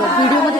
Video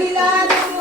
Aguilar.